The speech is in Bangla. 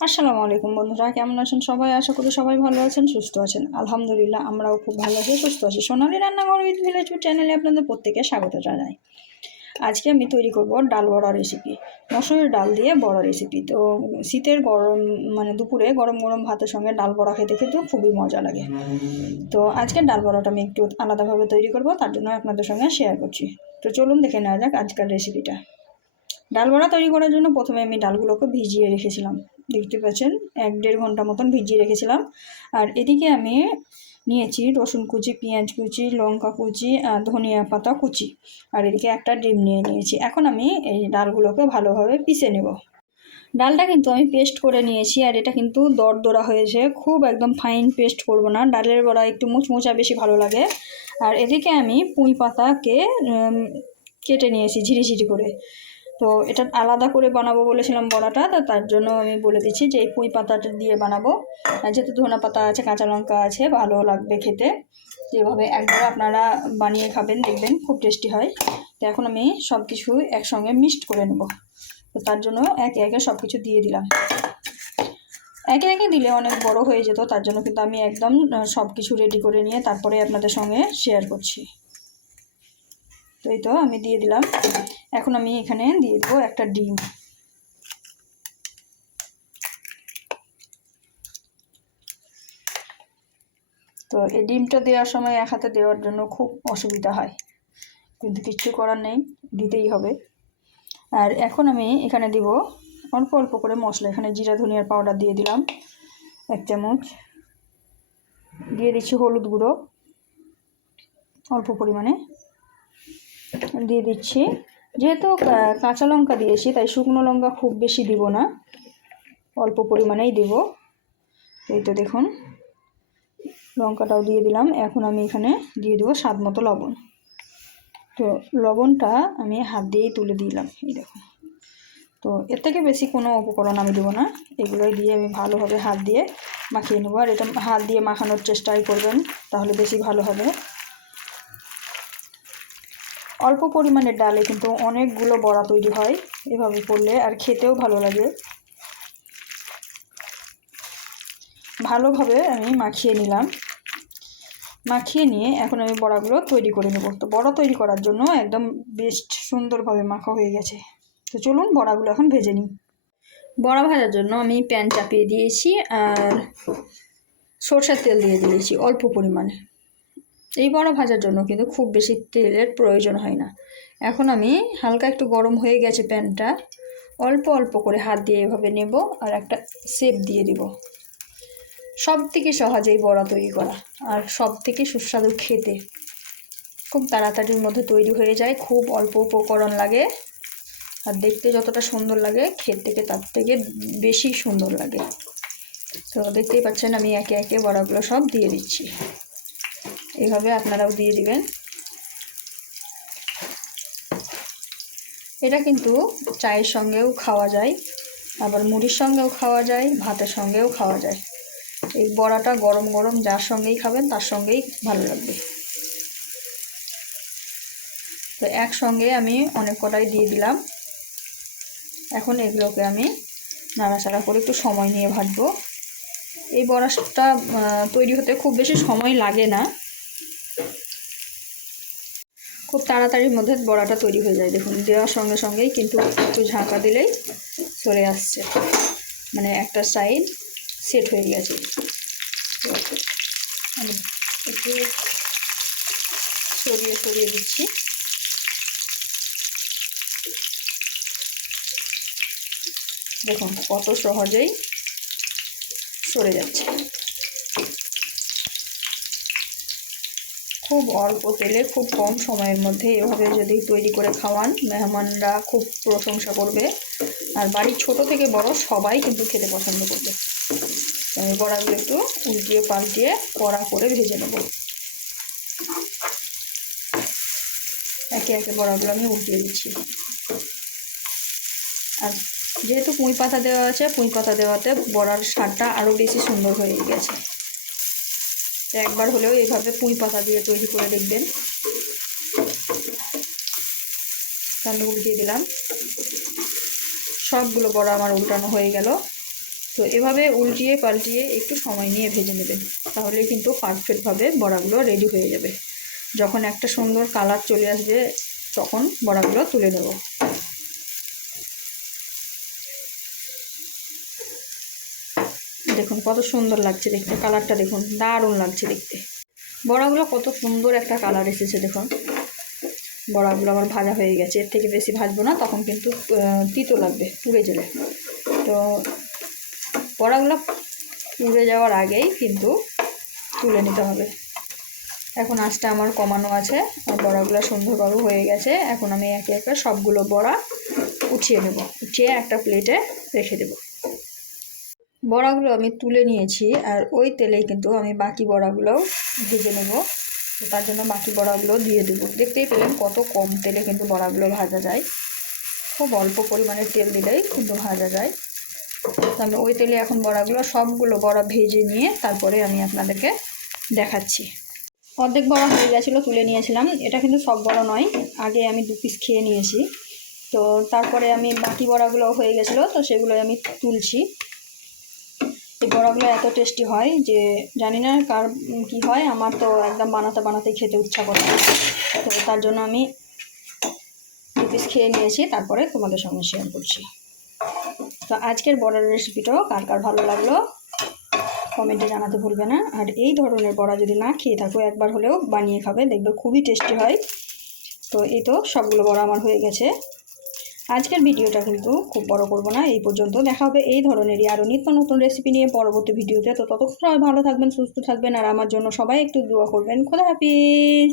আসসালামু আলাইকুম বন্ধুরা, কেমন আছেন সবাই? আশা করি সবাই ভালো আছেন, সুস্থ আছেন। আলহামদুলিল্লাহ, আমরাও খুব ভালো আছি, সুস্থ আছি। সোনালী রান্নাঘর উইথ ভিলেজ ফুড চ্যানেলে আপনাদের প্রত্যেকে স্বাগত জানাই। আজকে আমি তৈরি করব ডাল বড়া রেসিপি, মসুরের ডাল দিয়ে বড়া রেসিপি। তো শীতের গরম দুপুরে গরম গরম ভাতের সঙ্গে ডাল বড়া খেতে কিন্তু খুবই মজা লাগে। তো আজকের ডাল বড়াটা আমি একটু আলাদাভাবে তৈরি করব, তার জন্য আপনাদের সঙ্গে শেয়ার করছি। তো চলুন দেখে নেওয়া যাক আজকের রেসিপিটা। ডাল বড়া তৈরি করার জন্য প্রথমে আমি ডালগুলোকে ভিজিয়ে রেখেছিলাম, দেখতে পাচ্ছেন 1-1.5 ঘন্টা মতন ভিজিয়ে রেখেছিলাম। আর এদিকে আমি নিয়েছি রসুন কুচি, পেঁয়াজ কুচি, লঙ্কা কুচি, ধনিয়া পাতা কুচি, আর এদিকে একটা ডিম নিয়ে নিয়েছি। এখন আমি এই ডালগুলোকে ভালোভাবে পিষে নেব। ডালটা কিন্তু আমি পেস্ট করে নিয়েছি, আর এটা কিন্তু দরদরা হয়েছে, খুব একদম ফাইন পেস্ট করব না। ডালের বড়া একটু মুচমুচা বেশি ভালো লাগে। আর এদিকে আমি পুঁই পাতাকে কেটে নিয়েছি ঝিরিঝিরি করে। তো এটা আলাদা করে বানাবো বলেছিলাম বড়াটা, তো তার জন্য আমি বলে দিচ্ছি যে এই পুঁই পাতাটা দিয়ে বানাবো। যেহেতু ধনে পাতা আছে, কাঁচা লঙ্কা আছে, ভালো লাগবে খেতে। যেভাবে একবার আপনারা বানিয়ে খাবেন, দেখবেন খুব টেস্টি হয়। তো এখন আমি সব কিছু একসঙ্গে মিক্সড করে নেব। তো তার জন্য একে একে সব কিছু দিয়ে দিলাম। একে একে দিলে অনেক বড় হয়ে যেত, তার জন্য কিন্তু আমি একদম সব কিছু রেডি করে নিয়ে তারপরে আপনাদের সঙ্গে শেয়ার করছি। তো এই তো আমি দিয়ে দিলাম। এখন আমি এখানে দিয়ে দেবো একটা ডিম। তো এই ডিমটা দেওয়ার সময় এক হাতে দেওয়ার জন্য খুব অসুবিধা হয়, কিন্তু কিচ্ছু করার নেই, দিতেই হবে। আর এখন আমি এখানে দিব অল্প অল্প করে মশলা। এখানে জিরা ধনিয়ার পাউডার দিয়ে দিলাম 1 চামচ, দিয়ে দিচ্ছি হলুদ গুঁড়ো অল্প পরিমাণে, দিয়ে দিচ্ছি, যেহেতু কাঁচা লঙ্কা দিয়েছি তাই শুকনো লঙ্কা খুব বেশি দিব না, অল্প পরিমাণেই দেব। এই তো দেখুন লঙ্কাটাও দিয়ে দিলাম। এখন আমি এখানে দিয়ে দেবো স্বাদ মতো লবণ। তো লবণটা আমি হাত দিয়েই তুলে দিলাম, এই দেখুন। তো এর থেকে বেশি কোনো উপকরণ আমি দেবো না, এগুলোই দিয়ে আমি ভালোভাবে হাত দিয়ে মাখিয়ে নেবো। আর এটা হাত দিয়ে মাখানোর চেষ্টাই করবেন, তাহলে বেশি ভালো হবে। অল্প পরিমাণের ডালে কিন্তু অনেকগুলো বড়া তৈরি হয় এভাবে করলে, আর খেতেও ভালো লাগে। ভালোভাবে আমি মাখিয়ে নিলাম। মাখিয়ে নিয়ে এখন আমি বড়াগুলো তৈরি করে নেব। তো বড়া তৈরি করার জন্য একদম বেস্ট সুন্দরভাবে মাখা হয়ে গেছে। তো চলুন বড়াগুলো এখন ভেজে নিই। বড়া ভাজার জন্য আমি প্যান চাপিয়ে দিয়েছি, আর সরষের তেল দিয়ে দিয়েছি অল্প পরিমাণে। এই বড়া ভাজার জন্য কিন্তু খুব বেশি তেলের প্রয়োজন হয় না। এখন আমি হালকা একটু গরম হয়ে গেছে প্যানটা, অল্প অল্প করে হাত দিয়ে এভাবে নেব আর একটা শেপ দিয়ে দিব। সব থেকে সহজেই বড়া তৈরি করা, আর সব থেকে সুস্বাদু খেতে। খুব তাড়াতাড়ির মধ্যে তৈরি হয়ে যায়, খুব অল্প উপকরণ লাগে, আর দেখতে যতটা সুন্দর লাগে খেতে তার থেকে বেশি সুন্দর লাগে। তো দেখতেই পাচ্ছেন আমি একে একে বড়াগুলো সব দিয়ে দিচ্ছি। এইভাবে আপনারাও দিয়ে দিবেন। এটা কিন্তু চায়ের সঙ্গেও খাওয়া যায়, আবার মুড়ির সঙ্গেও খাওয়া যায়, ভাতের সঙ্গেও খাওয়া যায়। এই বড়াটা গরম গরম যার সঙ্গেই খাবেন তার সঙ্গেই ভালো লাগবে। তো একসঙ্গে আমি অনেক কটাই দিয়ে দিলাম। এখন এগুলোকে আমি নাড়াচাড়া করে একটু সময় নিয়ে ভাজবো। এই বড়াটা তৈরি হতে খুব বেশি সময় লাগে না, খুব তাড়াতাড়ির মধ্যে বড়াটা তৈরি হয়ে যায়। দেখুন দেওয়ার সঙ্গে সঙ্গেই কিন্তু একটু ঝাঁকা দিলেই সরে আসছে, মানে একটা সাইড সেট হয়ে গেছে। তো আমি একটু সরিয়ে সরিয়ে দিচ্ছি। দেখুন কত সহজেই সরে যাচ্ছে। খুব অল্প তেলে খুব কম সময়ের মধ্যে এভাবে যদি তৈরি করে খাওয়ান, মেহমানরা খুব প্রশংসা করবে, আর বাড়ির ছোট থেকে বড় সবাই কিন্তু খেতে পছন্দ করবে। আমি বড়াগুলো একটু উল্টিয়ে পাল্টিয়ে কড়া করে ভেজে নেব। একে একে বড়াগুলো আমি উল্টিয়ে দিচ্ছি। আর যেহেতু পুঁই পাতা দেওয়া আছে, পুঁই পাতা দেওয়াতে বড়ার স্বাদটা আরও বেশি সুন্দর হয়ে গেছে। একবার হলেও এইভাবে পুঁই পাতা দিয়ে তৈরি করে দেখবেন। আমি উল্টিয়ে দিলাম, সবগুলো বড়া আমার উল্টানো হয়ে গেল। তো এভাবে উল্টিয়ে পাল্টিয়ে একটু সময় নিয়ে ভেজে নেবেন, তাহলে কিন্তু পারফেক্টভাবে বড়াগুলো রেডি হয়ে যাবে। যখন একটা সুন্দর কালার চলে আসবে তখন বড়াগুলো তুলে নেব। দেখুন কত সুন্দর লাগছে দেখতে, কালারটা দেখুন, দারুণ লাগছে দেখতে। বড়াগুলো কত সুন্দর একটা কালার এসেছে দেখুন। বড়াগুলো আমার ভাজা হয়ে গেছে, এর থেকে বেশি ভাজবো না, তখন কিন্তু তিতো লাগবে পুড়ে গেলে। তো বড়াগুলো পুড়ে যাওয়ার আগেই কিন্তু তুলে নিতে হবে। এখন আঁচটা আমার কমানো আছে, আর বড়াগুলো সুন্দরভাবে হয়ে গেছে। এখন আমি একে একে সবগুলো বড়া উঠিয়ে নেব, উঠিয়ে একটা প্লেটে রেখে দেব। বড়াগুলো আমি তুলে নিয়েছি, আর ওই তেলেই কিন্তু আমি বাকি বড়াগুলোও ভেজে নেব। তো তার জন্য বাকি বড়াগুলো দিয়ে দেবো। দেখতেই পেলেন কত কম তেলে কিন্তু বড়াগুলো ভাজা যায়, খুব অল্প পরিমাণে তেল দিলেই কিন্তু ভাজা যায়। তো আমি ওই তেলে এখন বড়াগুলো সবগুলো বড়া ভেজে নিয়ে তারপরে আমি আপনাদেরকে দেখাচ্ছি। অর্ধেক বড়া হয়ে গেছিলো, তুলে নিয়েছিলাম। এটা কিন্তু সব বড়া নয়, আগে আমি 2 পিস খেয়ে নিয়েছি। তো তারপরে আমি বাকি বড়াগুলো হয়ে গেছিলো, তো সেগুলো আমি তুলছি। এই বড়াগুলো এত টেস্টি হয় যে জানি না কার কী হয়, আমার তো একদম বানাতে খেতে ইচ্ছা করে। তো তার জন্য আমি 2 পিস খেয়ে নিয়েছি, তারপরে তোমাদের সঙ্গে শেয়ার করছি। তো আজকের বড়ার রেসিপিটাও কার কার ভালো লাগলো কমেন্টে জানাতে ভুলবে না। আর এই ধরনের বড়া যদি না খেয়ে থাকো, একবার হলেও বানিয়ে খাবে, দেখবে খুবই টেস্টি হয়। তো এই তো সবগুলো বড়া আমার হয়ে গেছে। আজকের ভিডিওটা কিন্তু খুব বড় করব না, এই পর্যন্ত। দেখা হবে এই ধরনেরই আরও নিত্য নতুন রেসিপি নিয়ে পরবর্তী ভিডিওতে। তো ততক্ষণ সবাই ভালো থাকবেন, সুস্থ থাকবেন, আর আমার জন্য সবাই একটু দোয়া করবেন। খোদা হাফিজ।